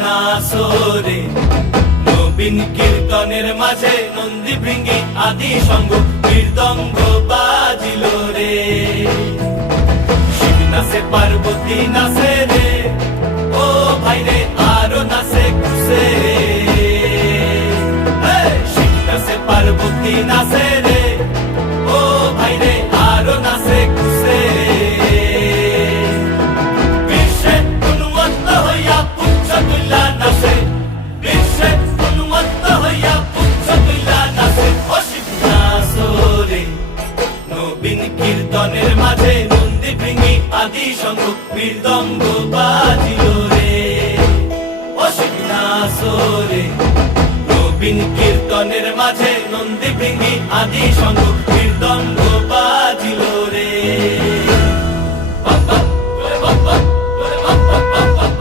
নাসরে নবীন কীর্তনের মাঝে নন্দী ভৃঙ্গি আদি সঙ্গ মৃদঙ্গ বাজিল রে। শিব নাচে পার্বতী নাচে রে, ও ভাই রে আরো নাচে খুশে। শিব নাচে পার্বতী নাচে রে, ও ভাই রে আরো নাচে খুশে। কীর্তনের মাঝে নন্দী ভৃঙ্গি আদি সঙ্গ মৃদঙ্গ বাজিল রে। অসিত নাসরে নবীন কীর্তনের মাঝে নন্দী ভৃঙ্গি আদি সঙ্গ মৃদঙ্গ বাজিল।